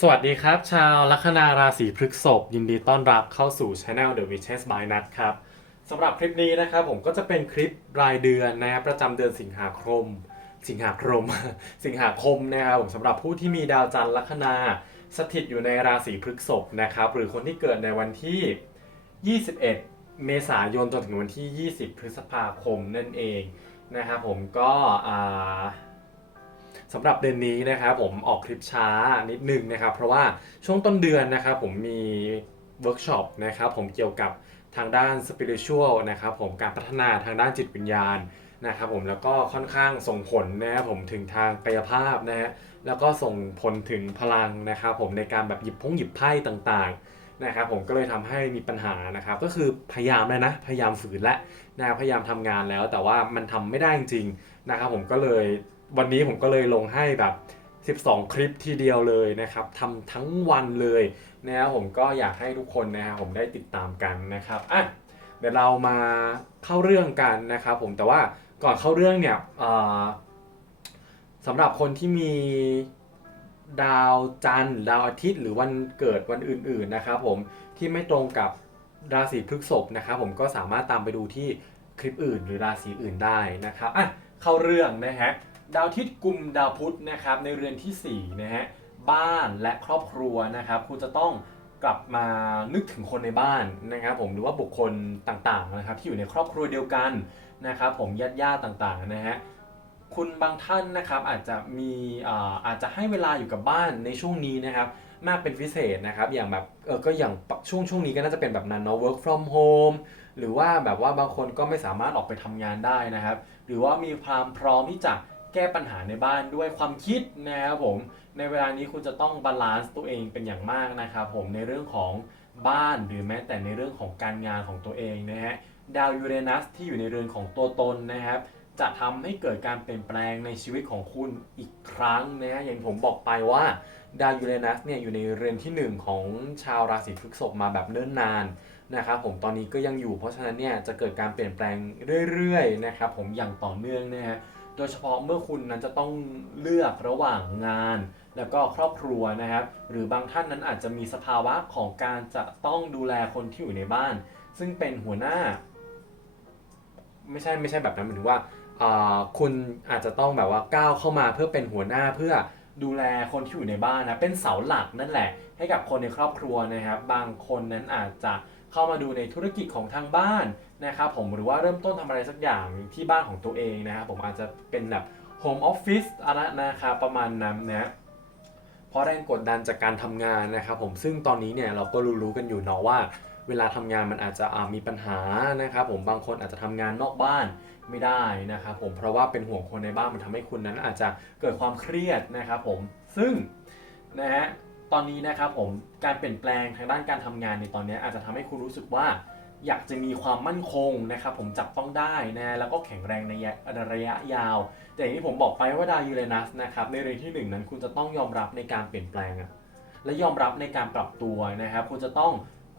สวัสดีครับ ชาวลัคนาราศีพฤษภยินดีต้อนรับเข้าสู่ Channel The Witches by Nut ครับสำหรับคลิปนี้นะครับผมก็จะเป็นคลิปรายเดือนนะประจำเดือนสิงหาคม สิงหาคม สิงหาคมนะครับผมสำหรับผู้ที่มีดาวจันทร์ลัคนาสถิตอยู่ในราศีพฤษภนะครับหรือคนที่เกิดในวันที่ 21 เมษายนจนถึงวันที่ 20 พฤษภาคมนั่นเองนะครับผมก็อ่า สำหรับเดือนนี้นะครับผมออกคลิปช้านิดนึงนะครับ เพราะว่าช่วงต้นเดือนนะครับผมมีเวิร์กช็อปนะครับผมเกี่ยวกับทางด้านสปิริตชวลนะครับผมการพัฒนาทางด้านจิตวิญญาณนะครับผมแล้วก็ค่อนข้างส่งผลนะครับผมถึงทางกายภาพนะฮะแล้วก็ส่งผลถึงพลังนะครับผมในการแบบหยิบพงหยิบไพ่ต่างๆนะครับผมก็เลยทำให้มีปัญหานะครับก็คือพยายามแล้วนะพยายามฝืนและนะพยายามทำงานแล้วแต่ว่ามันทำไม่ได้จริงๆนะครับผมก็เลย วันนี้ผมก็เลยลงให้แบบ 12 คลิปทีเดียวเลยนะครับทำทั้งวันเลยนะครับผมก็อยากให้ทุกคนนะครับผมได้ติดตามกันนะครับอะเดี๋ยวเรามาเข้าเรื่องกันนะครับผมแต่ว่าก่อนเข้าเรื่องเนี่ยสำหรับคนที่มีดาวจันทร์ดาวอาทิตย์ หรือวันเกิดวันอื่นๆนะครับผมที่ไม่ตรงกับราศีพฤษภนะครับผมก็สามารถตามไปดูที่คลิปอื่น หรือราศีอื่นได้นะครับอะเข้าเรื่องนะฮะ ดาวทิตย์กุมดาวพุธนะครับในเรือนทีสี่4นะฮะบ้านและครอบครัวนะครับคุณจะต้องกลับมานึกถึงคนในบ้านนะครับผมหรือว่าบุคคลต่างๆนะครับที่อยู่ในครอบครัวเดียวกันนะครับผมญาติญาติต่างๆนะฮะคุณบางท่านนะครับอาจจะมีอาจจะให้เวลาอยู่กับบ้านในช่วงนี้นะครับมากเป็นพิเศษนะครับอย่างแบบเออก็อย่างช่วงช่วงนี้ก็น่าจะเป็นแบบนั้นเนาะ work from home หรือว่าแบบว่าบางคนก็ไม่สามารถออกไปทำงานได้นะครับ หรือว่ามีความพร้อมที่จะ แก้ปัญหาในบ้านด้วยความคิดนะครับผม ในเวลานี้คุณจะต้องบาลานซ์ตัวเองเป็นอย่างมากนะครับผมในเรื่องของบ้านหรือแม้แต่ในเรื่องของการงานของตัวเองนะฮะดาวยูเรนัสที่อยู่ในเรือนของตัวตนนะครับจะทำให้เกิดการเปลี่ยนแปลงในชีวิตของคุณอีกครั้งนะฮะอย่างผมบอกไปว่าดาวยูเรนัสเนี่ยอยู่ในเรือนที่หนึ่งของชาวราศีพฤษภมาแบบเนิ่นนานนะครับผมตอนนี้ก็ยังอยู่เพราะฉะนั้นเนี่ยจะเกิดการเปลี่ยนแปลงเรื่อยๆนะครับผมอย่างต่อเนื่องนะฮะ โดยเฉพาะเมื่อคุณนั้นจะต้องเลือกระหว่างงาน แล้วก็ครอบครัวนะครับ หรือบางท่านนั้นอาจจะมีสภาวะของการจะต้องดูแลคนที่อยู่ในบ้าน ซึ่งเป็นหัวหน้า ไม่ใช่ไม่ใช่แบบนั้นหมายถึงว่าอ่าคุณอาจจะต้องแบบว่าก้าวเข้ามาเพื่อเป็นหัวหน้าเพื่อดูแลคนที่อยู่ในบ้านนะเป็นเสาหลักนั่นแหละ ให้กับคนในครอบครัวนะครับ บางคนนั้นอาจจะ เข้ามาดูในธุรกิจของทางบ้านนะครับผมหรือว่าเริ่มต้นทำอะไรสักอย่างที่บ้านของตัวเองนะครับผมอาจจะเป็นแบบโฮมออฟฟิศอะไรนะครับประมาณนั้นนะเพราะแรงกดดันจากการทำงานนะครับผมซึ่งตอนนี้เนี่ยเราก็รู้ๆกันอยู่เนาะว่าเวลาทำงานมันอาจจะมีปัญหานะครับผมบางคนอาจจะทำงานนอกบ้านไม่ได้นะครับผมเพราะว่าเป็นห่วงคนในบ้านมันทำให้คุณนั้นอาจจะเกิดความเครียดนะครับผมซึ่งนะฮะ ตอนนี้นะครับผมการเปลี่ยนแปลงทางด้านการทำงานในตอนนี้อาจจะทำให้คุณรู้สึกว่า อยากจะมีความมั่นคงนะครับผมจับต้องได้นะแล้วก็แข็งแรงในระยะยาว แต่อย่างที่ผมบอกไปว่าดาวยูเรนัสนะครับในเรื่อนที่หนึ่งนั้นคุณจะต้องยอมรับในการเปลี่ยนแปลงอะและยอมรับในการปรับตัวนะครับ คุณจะต้อง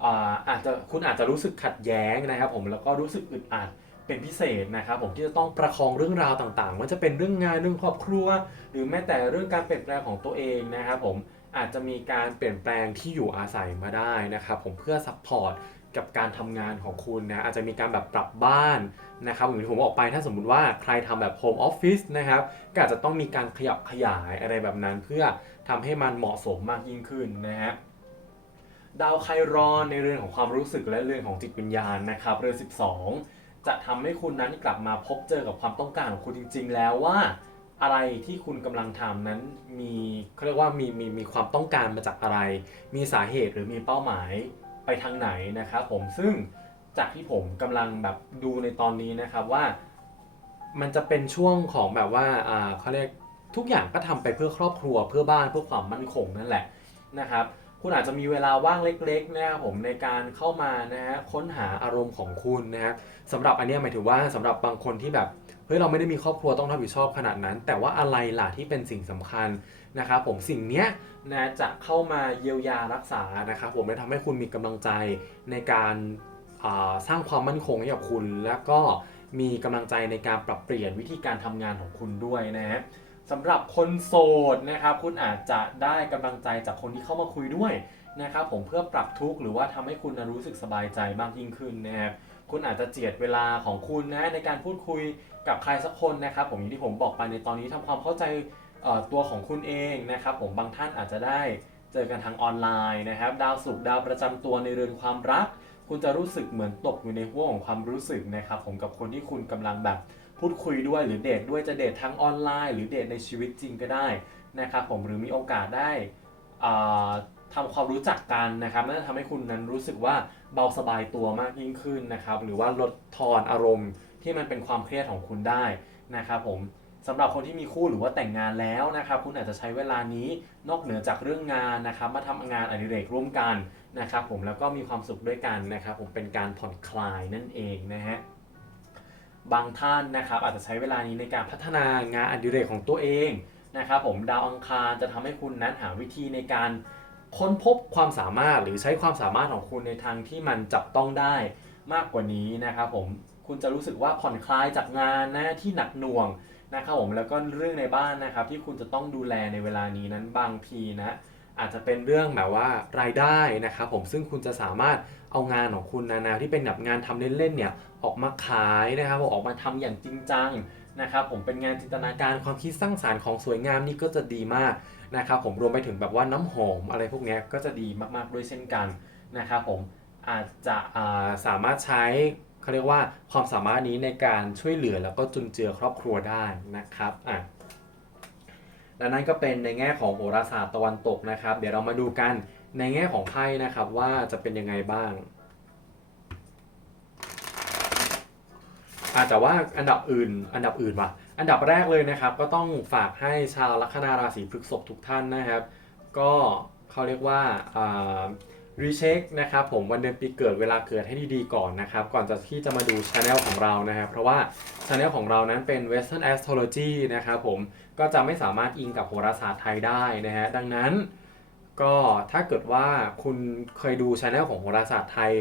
อาอาจจะคุณอาจจะรู้สึกขัดแย้งนะครับ ผมแล้วก็รู้สึกอึดอัดเป็นพิเศษนะครับผมที่จะต้องประคองเรื่องราวต่างๆว่าจะเป็นเรื่องงานเรื่องครอบครัว หรือแม้แต่เรื่องการเปลี่ยนแปลงของตัวเองนะครับผม อาจจะมีการเปลี่ยนแปลงที่อยู่อาศัยมาได้นะครับผมเพื่อซัพพอร์ตกับการทำงานของคุณนะอาจจะมีการแบบปรับบ้านนะครับอย่างที่ผมบอกไปถ้าสมมุติว่าใครทำแบบโฮมออฟฟิศนะครับก็อาจจะต้องมีการขยับขยายอะไรแบบนั้น เพื่อทำให้มันเหมาะสมมากยิ่งขึ้นนะฮะดาวไครอนในเรื่องของความรู้สึกและเรื่องของจิตวิญญาณนะครับเรือ 12 จะทำให้คุณนั้นกลับมาพบเจอกับความต้องการของคุณจริง ๆ แล้วว่า อะไรที่คุณกำลังทำนั้นมีเขาเรียกว่ามีมีมีความต้องการมาจากอะไร มีสาเหตุหรือมีเป้าหมายไปทางไหนนะครับผมซึ่งจากที่ผมกำลังแบบดูในตอนนี้นะครับว่า มันจะเป็นช่วงของแบบว่าอ่าเขาเรียกทุกอย่างก็ทำไปเพื่อครอบครัวเพื่อบ้านเพื่อความมั่นคงนั่นแหละนะครับคุณอาจจะมีเวลาว่างเล็กๆนะครับผมในการเข้ามานะฮะค้นหาอารมณ์ของคุณนะฮะสำหรับอันนี้หมายถึงว่าสำหรับบางคนที่แบบ เฮ้ยเราไม่ได้มีครอบครัวต้องรับผิดชอบขนาดนั้น แต่ว่าอะไรล่ะที่เป็นสิ่งสำคัญนะครับผมสิ่งเนี้ยนะจะเข้ามาเยียวยารักษานะครับผมและทำให้คุณมีกำลังใจในการสร้างความมั่นคงให้กับคุณ แล้วก็มีกำลังใจในการปรับเปลี่ยนวิธีการทำงานของคุณด้วยนะฮะสำหรับคนโสดนะครับคุณอาจจะได้กำลังใจจากคนที่เข้ามาคุยด้วยนะครับผมเพื่อปรับทุกข์หรือว่าทำให้คุณรู้สึกสบายใจมากยิ่งขึ้นนะครับคุณอาจจะเจียดเวลาของคุณนะในการพูดคุย กับใครสักคนนะครับ ผมอย่างที่ผมบอกไปในตอนนี้ทำความเข้าใจตัวของคุณเองนะครับ ผมบางท่านอาจจะได้เจอกันทางออนไลน์นะครับ ดาวศุกร์ดาวประจำตัวในเรือนความรัก คุณจะรู้สึกเหมือนตกอยู่ในห้วงของความรู้สึกนะครับ ผมกับคนที่คุณกำลังแบบพูดคุยด้วยหรือเดทด้วยจะเดททั้งออนไลน์ หรือเดทในชีวิตจริงก็ได้นะครับ ผมหรือมีโอกาสได้อ่าทำความรู้จักกันนะครับนั่นจะทำให้คุณนั้นรู้สึกว่าเบาสบายตัวมากยิ่งขึ้นนะครับ หรือว่าลดทอนอารมณ์ ที่มันเป็นความเครียดของคุณได้นะครับผมสำหรับคนที่มีคู่หรือว่าแต่งงานแล้วนะครับคุณอาจจะใช้เวลานี้นอกเหนือจากเรื่องงานนะครับมาทำงานอดิเรกร่วมกันนะครับผมแล้วก็มีความสุขด้วยกันนะครับผมเป็นการผ่อนคลายนั่นเองนะฮะบางท่านนะครับอาจจะใช้เวลานี้ในการพัฒนางานอดิเรกของตัวเองนะครับผมดาวอังคารจะทำให้คุณนั้นหาวิธีในการค้นพบความสามารถหรือใช้ความสามารถของคุณในทางที่มันจับต้องได้มากกว่านี้นะครับผม คุณจะรู้สึกว่าผ่อนคลายจากงานนะที่หนักหน่วงนะครับผมแล้วก็เรื่องในบ้านนะครับ ที่คุณจะต้องดูแลในเวลานี้นั้นบางทีนะอาจจะเป็นเรื่องแบบว่ารายได้นะครับผมซึ่งคุณจะสามารถเอางานของคุณนานาที่เป็นแบบงานทำเล่นๆเนี่ยออกมาขายนะครับผมออกมาทำอย่างจริงจังนะครับผมเป็นงานจินตนาการความคิดสร้างสารรค์ของสวยงามนี่ก็จะดีมากนะครับผมรวมไปถึงแบบว่าน้ำหอมอะไรพวกนี้ก็จะดีมากๆด้วยเช่นกันนะครับผมอาจจะาสามารถใช้ เขาเรียกว่าความสามารถนี้ในการช่วยเหลือแล้วก็จุนเจือครอบครัวได้นะครับอะและนั่นก็เป็นในแง่ของโหราศาสตร์ตะวันตกนะครับ เดี๋ยวเรามาดูกันในแง่ของไพ่นะครับว่าจะเป็นยังไงบ้างอาจจะแต่ว่าอันดับอื่น อันดับอื่นวะอันดับแรกเลยนะครับ ก็ต้องฝากให้ชาวลัคนาราศีพฤษภทุกท่านนะครับ ก็เขาเรียกว่า รีเช็คนะครับผมวันเดือนปีเกิดเวลาเกิดให้ดีๆก่อนนะครับ ก่อนจะที่จะมาดูช anel ของเรานะครับเพราะว่าช anel ของเรานั้นเป็น Western Astrology นะครับผมก็จะไม่สามารถอิงกับโหราศาสตร์ไทยได้นะฮะดังนั้น ก็ถ้าเกิดว่าคุณเคยดูช anel ของโหราศาสตร์ไทย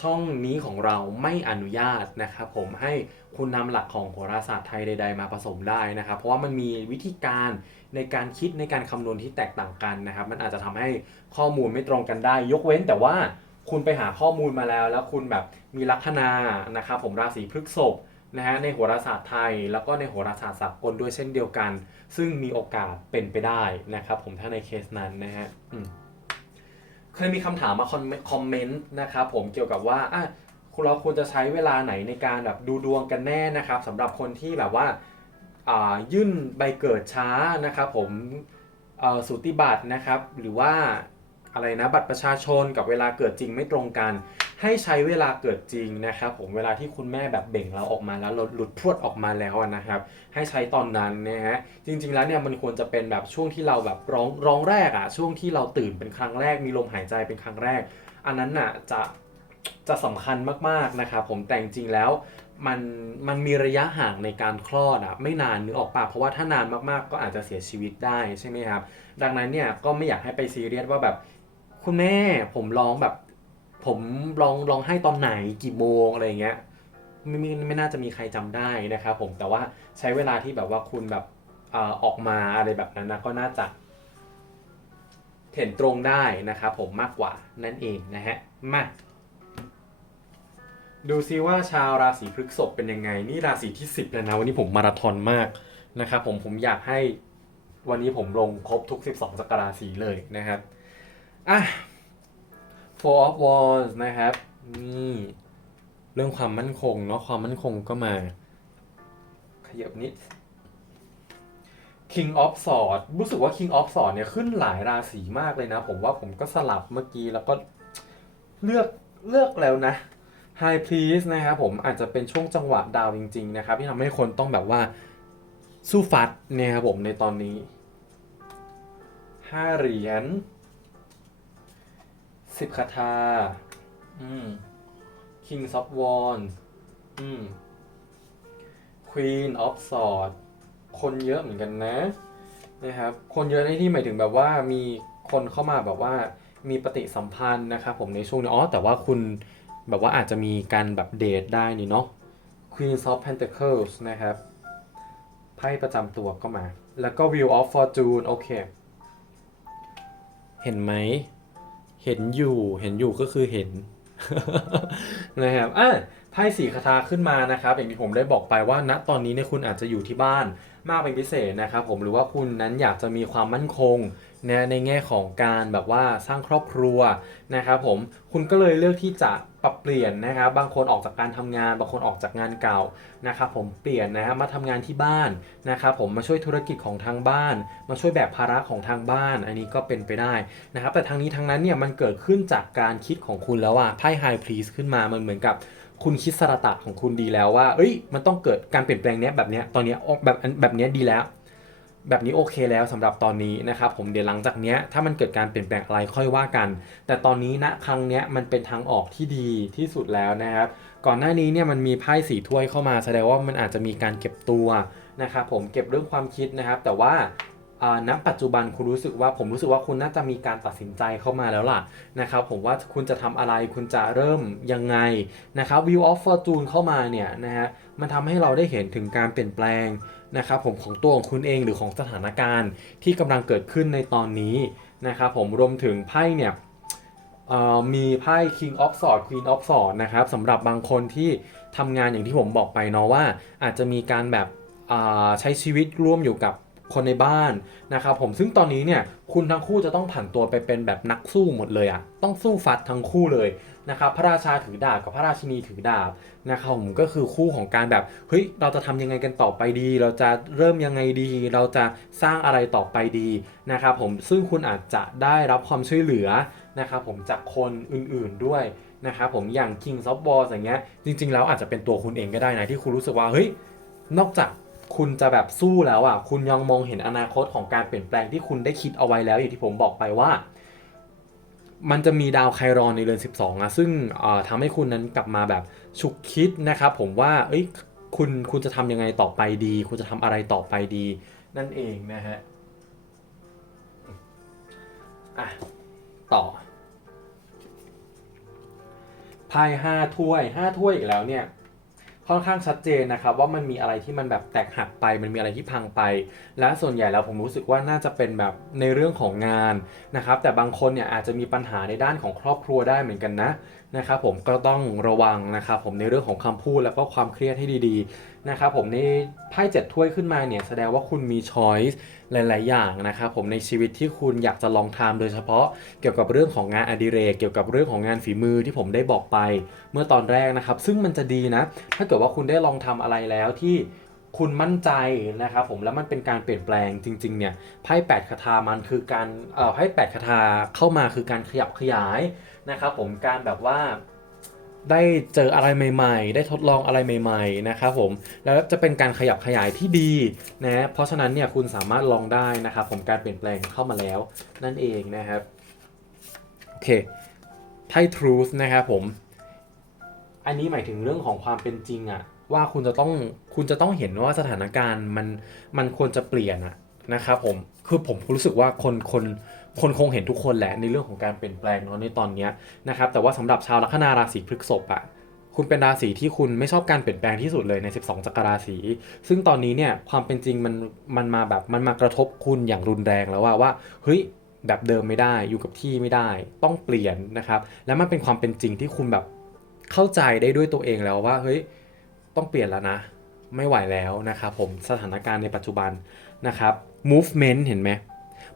ช่องนี้ของเราไม่อนุญาตนะครับผมให้คุณนำหลักของโหราศาสตร์ไทยใด ๆ มาผสมได้นะครับ เพราะว่ามันมีวิธีการในการคิดในการคำนวณที่แตกต่างกันนะครับ มันอาจจะทำให้ข้อมูลไม่ตรงกันได้ ยกเว้นแต่ว่าคุณไปหาข้อมูลมาแล้ว แล้วคุณแบบมีลัคนานะครับผมราศีพฤษภนะฮะในโหราศาสตร์ไทย แล้วก็ในโหราศาสตร์สากลด้วยเช่นเดียวกัน ซึ่งมีโอกาสเป็นไปได้นะครับผมถ้าในเคสนั้นนะฮะอืม เคยมีคำถามมาคอมเมนต์นะครับผมเกี่ยวกับว่าอะเราควรจะใช้เวลาไหนในการแบบดูดวงกันแน่นะครับสำหรับคนที่แบบว่าายื่นใบเกิดช้านะครับผมสูติบัตรนะครับ หรือว่าอะไรนะบัตรประชาชนกับเวลาเกิดจริงไม่ตรงกัน ให้ใช้เวลาเกิดจริงนะครับผมเวลาที่คุณแม่แบบเบ่งเราออกมาแล้วเราหลุดพรวดออกมาแล้วนะครับ ให้ใช้ตอนนั้นนะฮะจริง ๆ แล้วเนี่ยมันควรจะเป็นแบบช่วงที่เราแบบร้องร้องแรกอะช่วงที่เราตื่นเป็นครั้งแรกมีลมหายใจเป็นครั้งแรก อันนั้นน่ะจะจะสำคัญมากๆนะครับผมแต่จริงๆแล้วมันมันมีระยะห่างในการคลอดอะไม่นานนึกออกปะเพราะว่าถ้านานมากๆ ก็อาจจะเสียชีวิตได้ใช่ไหมครับ ดังนั้นเนี่ยก็ไม่อยากให้ไปซีเรียสว่าแบบคุณแม่ผมร้องแบบ ผมร้องร้องให้ตอนไหนกี่โมงอะไรเงี้ยไม่ไม่ไม่น่าจะมีใครจำได้นะครับผมแต่ว่าใช้เวลาที่แบบว่าคุณแบบเอ่อออกมาอะไรแบบนั้นนะก็น่าจะเห็นตรงได้นะครับผมมากกว่านั่นเองนะฮะมาดูซิว่าชาวราศีพฤษภเป็นยังไง นี่ราศีที่ 10 แล้วนะ วันนี้ผมมาราธอนมากนะครับผมผมอยากให้วันนี้ผมลงครบทุก 12สักราศีเลยนะครับอะ Four of Wands นะครับ นี่ เรื่องความมั่นคงเนาะความมั่นคงก็มา ขยับนิด King of Swords รู้สึกว่า King of Swords เนี่ยขึ้นหลายราศีมากเลยนะ ผมว่าผมก็สลับเมื่อกี้แล้วก็เลือกเลือกแล้วนะ High Priest นะครับผมอาจจะเป็นช่วงจังหวะดาวจริง ๆ นะครับ ที่ทำให้คนต้องแบบว่าสู้ฟัดเนี่ยครับผมในตอนนี้ห้าเหรียญ สิบคาถาอืม King of Wands อืม Queen of Swords คนเยอะเหมือนกันนะนะครับ คนเยอะในที่หมายถึงแบบว่ามีคนเข้ามาแบบว่ามีปฏิสัมพันธ์นะครับผมในช่วงนี้อ๋อแต่ว่าคุณแบบว่าอาจจะมีการแบบเดทได้นี่เนาะ Queen of Pentacles นะครับไพ่ประจำตัวก็มา แล้วก็ Wheel of Fortune โอเค เห็นไหม เห็นอยู่เห็นอยู่ก็คือเห็นนะครับอะไพ่สีคาถาขึ้นมานะครับ อย่างที่ผมได้บอกไปว่าณตอนนี้เนี่ยคุณอาจจะอยู่ที่บ้านมากเป็นพิเศษนะครับ ผมหรือว่าคุณนั้นอยากจะมีความมั่นคงนะในแง่ของการแบบว่าสร้างครอบครัวนะครับผมคุณก็เลยเลือกที่จะ รับเปลี่ยนนะครับ บางคนออกจากการทำงาน บางคนออกจากงานเก่านะครับผมเปลี่ยนนะฮะมาทำงานที่บ้านนะครับผมมาช่วยธุรกิจของทางบ้าน มาช่วยแบกภาระของทางบ้าน อันนี้ก็เป็นไปได้นะครับ แต่ทางนี้ทางนั้นเนี่ยมันเกิดขึ้นจากการคิดของคุณแล้วอะไพ่ High Priest ขึ้นมามันเหมือนกับคุณคิดสระตะของคุณดีแล้วว่า เอ้ย มันต้องเกิดการเปลี่ยนแปลงเนี้ยแบบเนี้ย ตอนเนี้ยออกแบบแบบเนี้ยดีแล้ว แบบนี้โอเคแล้วสำหรับตอนนี้นะครับผมเดี๋ยวหลังจากเนี้ยถ้ามันเกิดการเปลี่ยนแปลงอะไรค่อยว่ากัน แต่ตอนนี้ณครั้งเนี้ยมันเป็นทางออกที่ดีที่สุดแล้วนะครับก่อนหน้านี้เนี่ยมันมีไพ่สีถ้วยเข้ามาแสดงว่ามันอาจจะมีการเก็บตัวนะครับผมเก็บเรื่องความคิดนะครับ แต่ว่า ณปัจจุบันคุณรู้สึกว่าผมรู้สึกว่าคุณน่าจะมีการตัดสินใจเข้ามาแล้วล่ะนะครับผมว่าคุณจะทำอะไรคุณจะเริ่มยังไงนะครับ View of Fortune เข้ามาเนี่ยนะฮะมันทำให้เราได้เห็นถึงการเปลี่ยนแปลงนะครับผมของตัวของคุณเองหรือของสถานการณ์ที่กำลังเกิดขึ้นในตอนนี้นะครับผมรวมถึงไพ่เนี่ยมีไพ่ King of Swords Queen of Swords นะครับสำหรับบางคนที่ทำงานอย่างที่ผมบอกไปเนาะว่า อาจจะมีการแบบใช้ชีวิตร่วมอยู่กับ คนในบ้านนะครับผมซึ่งตอนนี้เนี่ยคุณทั้งคู่จะต้องผันตัวไปเป็นแบบนักสู้หมดเลยอะต้องสู้ฟัดทั้งคู่เลยนะครับพระราชาถือดาบกับพระราชินีถือดาบนะครับผมก็คือคู่ของการแบบเฮ้ยเราจะทำยังไงกันต่อไปดี เราจะเริ่มยังไงดี เราจะสร้างอะไรต่อไปดีนะครับผมซึ่งคุณอาจจะได้รับความช่วยเหลือนะครับผมจากคนอื่นๆด้วยนะครับผมอย่าง King of b a l l อย่างเงี้ยจริง ๆ แล้วอาจจะเป็นตัวคุณเองก็ได้นะที่คุณรู้สึกว่าเฮ้ยนอกจาก คุณจะแบบสู้แล้วอะคุณยังมองเห็นอนาคตของการเปลี่ยนแปลงที่คุณได้คิดเอาไว้แล้ว อย่างที่ผมบอกไปว่า มันจะมีดาวไครอนในเรือน 12อะซึ่งเอ่อทำให้คุณนั้นกลับมาแบบฉุกคิดนะครับผมว่าเอ้ยคุณคุณจะทำยังไงต่อไปดี คุณจะทำอะไรต่อไปดี นั่นเองนะฮะอะต่อไพ่ห้าถ้วยห้าถ้วยอีกแล้วเนี่ย ค่อนข้างชัดเจนนะครับว่ามันมีอะไรที่มันแบบแตกหักไป มันมีอะไรที่พังไป และส่วนใหญ่แล้วผมรู้สึกว่าน่าจะเป็นแบบในเรื่องของงานนะครับแต่บางคนเนี่ยอาจจะมีปัญหาในด้านของครอบครัวได้เหมือนกันนะ นะครับผมก็ต้องระวังนะครับผมในเรื่องของคำพูดแล้วก็ความเครียดให้ดีๆนะครับผมในไพ่เจ็ดถ้วยขึ้นมาเนี่ยแสดงว่าคุณมีช้อยส์หลาย ๆ อย่างนะครับผมในชีวิตที่คุณอยากจะลองทำโดยเฉพาะเกี่ยวกับเรื่องของงานอดิเรกเกี่ยวกับเรื่องของงานฝีมือที่ผมได้บอกไป เมื่อตอนแรกนะครับ ซึ่งมันจะดีนะ ถ้าเกิดว่าคุณได้ลองทำอะไรแล้วที่คุณมั่นใจนะครับผมแล้วมันเป็นการเปลี่ยนแปลงจริงๆเนี่ยไพ่แปดคาถามันคือการเอ่อไพ่แปดคาถาเข้ามาคือการขยับขยาย นะครับผมการแบบว่าได้เจออะไรใหม่ ๆ ได้ทดลองอะไรใหม่ ๆ นะครับผม แล้วจะเป็นการขยับขยายที่ดีนะ เพราะฉะนั้นเนี่ยคุณสามารถลองได้นะครับผมการเปลี่ยนแปลงเข้ามาแล้วนั่นเองนะครับ โอเค ไพ่ truth นะครับผม อันนี้หมายถึงเรื่องของความเป็นจริงอะว่าคุณจะต้องคุณจะต้องเห็นว่าสถานการณ์มันมันควรจะเปลี่ยนอะนะครับผม คือผมรู้สึกว่าคนคน คนคงเห็นทุกคนแหละในเรื่องของการเปลี่ยนแปลงเนาะในตอนนี้นะครับแต่ว่าสำหรับชาวลัคนาราศีพฤษภอะคุณเป็นราศีที่คุณไม่ชอบการเปลี่ยนแปลงที่สุดเลยใน 12 จักรราศีซึ่งตอนนี้เนี่ยความเป็นจริงมันมันมาแบบมันมากระทบคุณอย่างรุนแรงแล้วว่าว่าเฮ้ยแบบเดิมไม่ได้อยู่กับที่ไม่ได้ ต้องเปลี่ยนนะครับ แล้วมันเป็นความเป็นจริงที่คุณแบบเข้าใจได้ด้วยตัวเองแล้วว่าเฮ้ยต้องเปลี่ยนแล้วนะ ไม่ไหวแล้วนะครับผมสถานการณ์ในปัจจุบันนะครับ movement เห็นไหม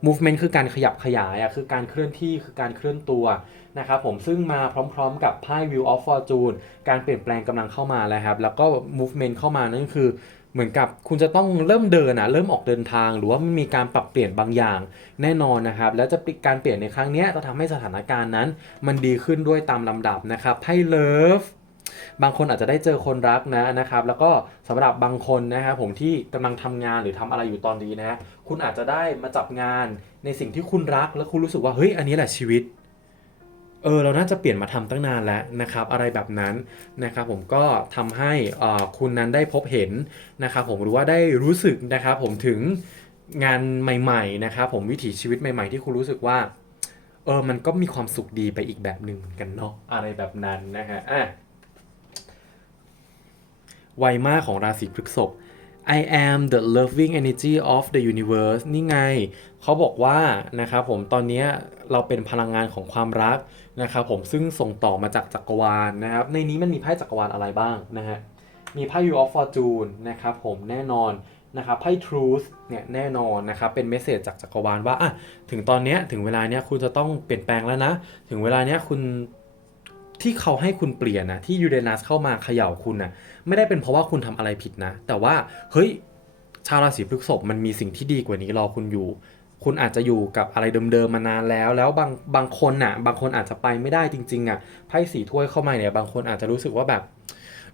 movement คือการขยับขยายอะคือการเคลื่อนที่คือการเคลื่อนตัวนะครับผมซึ่งมาพร้อมๆกับไพ่ Wheel of Fortune การเปลี่ยนแปลงกำลังเข้ามาแล้วครับ แล้วก็ movement เข้ามานั่นคือเหมือนกับคุณจะต้องเริ่มเดินอะเริ่มออกเดินทาง หรือว่ามันมีการปรับเปลี่ยนบางอย่างแน่นอนนะครับ แล้วจะป็นการเปลี่ยนในครั้งนี้จะทำให้สถานการณ์นั้น มันดีขึ้นด้วยตามลำดับนะครับไพ่ Love บางคนอาจจะได้เจอคนรักนะนะครับ แล้วก็สำหรับบางคนนะครับผมที่กำลังทำงานหรือทำอะไรอยู่ตอนนี้นะฮะคุณอาจจะได้มาจับงานในสิ่งที่คุณรัก แล้วคุณรู้สึกว่าเฮ้ยอันนี้แหละชีวิตเออเราน่าจะเปลี่ยนมาทำตั้งนานแล้วนะครับ อะไรแบบนั้นนะครับ ผมก็ทำให้อ่อคุณนั้นได้พบเห็นนะครับ ผมหรือว่าได้รู้สึกนะครับ ผมถึงงานใหม่ ๆ นะครับ ผมวิถีชีวิตใหม่ ๆ ที่คุณรู้สึกว่าเออมันก็มีความสุขดีไปอีกแบบหนึ่งเหมือนกันเนาะอะไรแบบนั้นนะฮะอะ ไวมากของราศีพฤษภ I am the loving energy of the universe นี่ไง เขาบอกว่านะครับผมตอนนี้เราเป็นพลังงานของความรักนะครับผมซึ่งส่งต่อมาจากจักรวาลนะครับ ในนี้มันมีไพ่จักรวาลอะไรบ้างนะฮะ มีไพ่ You of Fortune นะครับผมแน่นอนนะครับไพ่ Truth เนี่ยแน่นอนนะครับเป็นเมสเซจจากจักรวาลว่าอะถึงตอนเนี้ยถึงเวลาเนี้ยคุณจะต้องเปลี่ยนแปลงแล้วนะ ถึงเวลาเนี้ยคุณ ที่เขาให้คุณเปลี่ยนนะที่ยูเรนัสเข้ามาเขย่าคุณนะไม่ได้เป็นเพราะว่าคุณทำอะไรผิดนะ แต่ว่าเฮ้ยชาวราศีพฤษภมันมีสิ่งที่ดีกว่านี้รอคุณอยู่ คุณอาจจะอยู่กับอะไรเดิมๆมานานแล้ว แล้วบางบางคนน่ะ บางคนอาจจะไปไม่ได้จริงๆอะไพ่สีถ้วยเข้ามาเนี่ยบางคนอาจจะรู้สึกว่าแบบ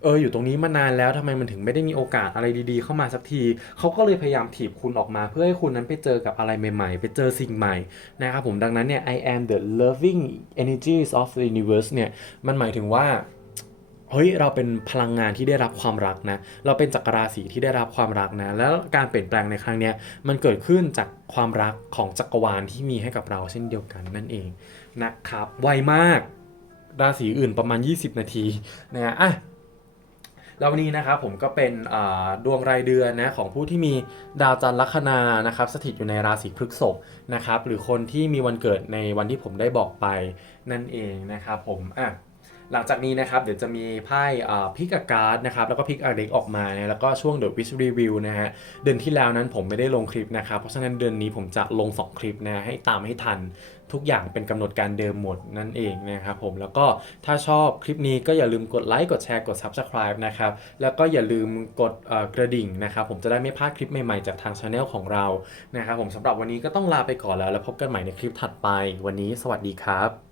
เอออยู่ตรงนี้มานานแล้วทำไมมันถึงไม่ได้มีโอกาสอะไรดีๆ เข้ามาสักทีเขาก็เลยพยายามถีบคุณออกมา เพื่อให้คุณนั้นไปเจอกับอะไรใหม่ๆ ไปเจอสิ่งใหม่นะครับผมดังนั้นเนี่ย I am the loving energies of the universe เนี่ยมันหมายถึงว่าเฮ้ยเราเป็นพลังงานที่ได้รับความรักนะ เราเป็นจักรราศีที่ได้รับความรักนะ แล้วการเปลี่ยนแปลงในครั้งเนี้ยมันเกิดขึ้นจากความรักของจักรวาลที่มีให้กับเราเช่นเดียวกันนั่นเองนะครับ ไวมาก ราศีอื่นประมาณ 20 นาทีนะฮะอะ แล้ววันนี้นะครับผมก็เป็นดวงรายเดือนนะของผู้ที่มีดาวจันทร์ลัคนานะครับสถิตอยู่ในราศีพฤษภนะครับหรือคนที่มีวันเกิดในวันที่ผมได้บอกไปนั่นเองนะครับผมอะหลังจากนี้นะครับเดี๋ยวจะมีไพ่พิกอาการ์ดนะครับแล้วก็พิกอาเด็กออกมานะแล้วก็ช่วง The Wish Review นะฮะเดือนที่แล้วนั้นผมไม่ได้ลงคลิปนะครับเพราะฉะนั้นเดือนนี้ผมจะลง 2 คลิปนะให้ตามให้ทัน ทุกอย่างเป็นกำหนดการเดิมหมดนั่นเองนะครับผมแล้วก็ถ้าชอบคลิปนี้ก็อย่าลืมกดไลค์กดแชร์กด Subscribe นะครับแล้วก็อย่าลืมกดกระดิ่งนะครับผมจะได้ไม่พลาดคลิปใหม่ๆจากทางช anel ของเรานะครับผมสำหรับวันนี้ก็ต้องลาไปก่อนแล้ว แล้วพบกันใหม่ในคลิปถัดไปวันนี้ สวัสดีครับ